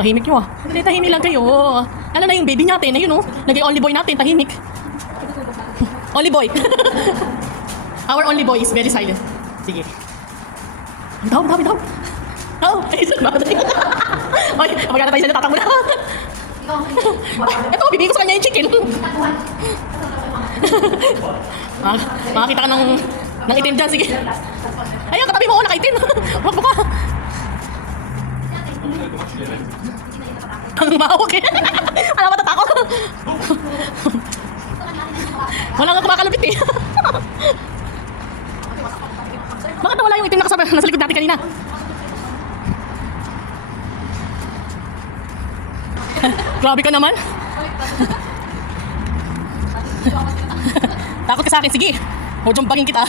Tahimik nyo ah. Hindi, tahimik lang kayo. Ano na yung baby natin? Ayun oh. Nagay only boy natin, tahimik. Only boy. Our only boy is very silent. Sige. Daw. Daw. Ay, isa ba? Ay, magkana tayo sila, tatakbo na. Ito, bibigay ko sa kanya yung chicken. Makakita ka ng itim dyan, sige. Ayun, katabi mo, nakaitim. Wag mo ka. Ang mahawak eh. Alam mo, tatakot. Wala nga kumakalapit eh. Bakit nawala yung itim na kasama nasa likod natin kanina? Grabe ka naman. Takot ka sa akin, sige. Hujumpagin kita.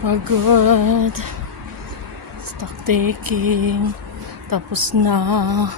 Pagod. Stock taking. Tapos na.